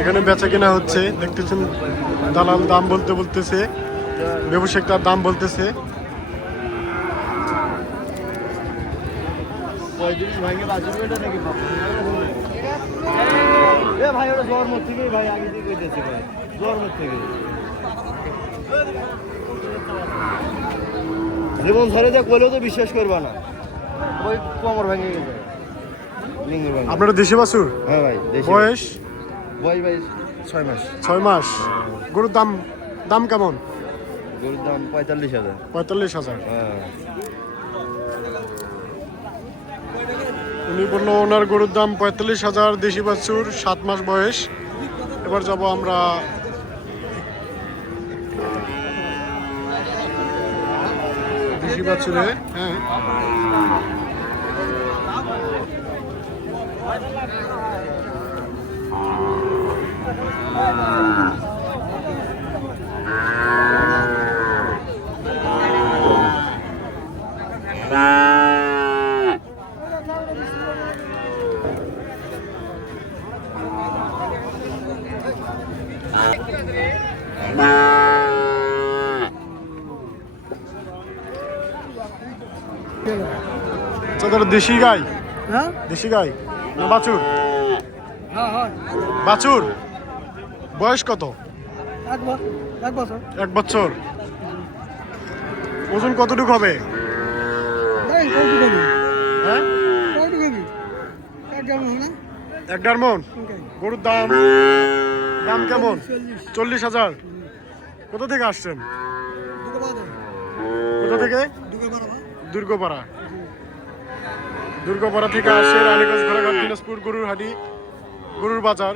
এখানে বেচা কেনা হচ্ছে, দেখতেছেন দালাল দাম বলতেছে, ব্যবসায়িক তার দাম বলতেছে। ভাই ওটা জন্ম থেকেই ভাই আগে থেকে কইতেছি ভাই, জন্ম থেকে জীবন ধরে যা কইলেও তো বিশ্বাস করবা না, ওই কোমর ভেঙে গেছে। আপনারা দেশি বাছুর? হ্যাঁ ভাই। বয়স? বয়স ভাই 6 মাস। 6 মাস। গরুর দাম দাম কেমন? গরুর দাম 45,000। 45,000। হ্যাঁ। উনি বললো ওনার গরুর দাম 45,000, দেশি বাছুর, 7 মাস বয়স। এবার যাব আমরা দেশি বাছুরে। হ্যাঁ, দেশি গাই? হ্যাঁ দেশি গাই না বাছুর? হ্যাঁ হ্যাঁ বাছুর। বয়স কত? 1 বছর। 1 বছর। ওজন কতটুকু হবে? হ্যাঁ, 1.5 মণ। গরুর দাম দাম কেমন? 40,000। কোথা থেকে আসছেন? কোথা থেকে? দুর্গপাড়া। দুর্গপাড়া থেকে আসে রানীগঞ্জ, ঘোড়াঘাট, দিনাজপুর গরুর হাটি, গরুর বাজার।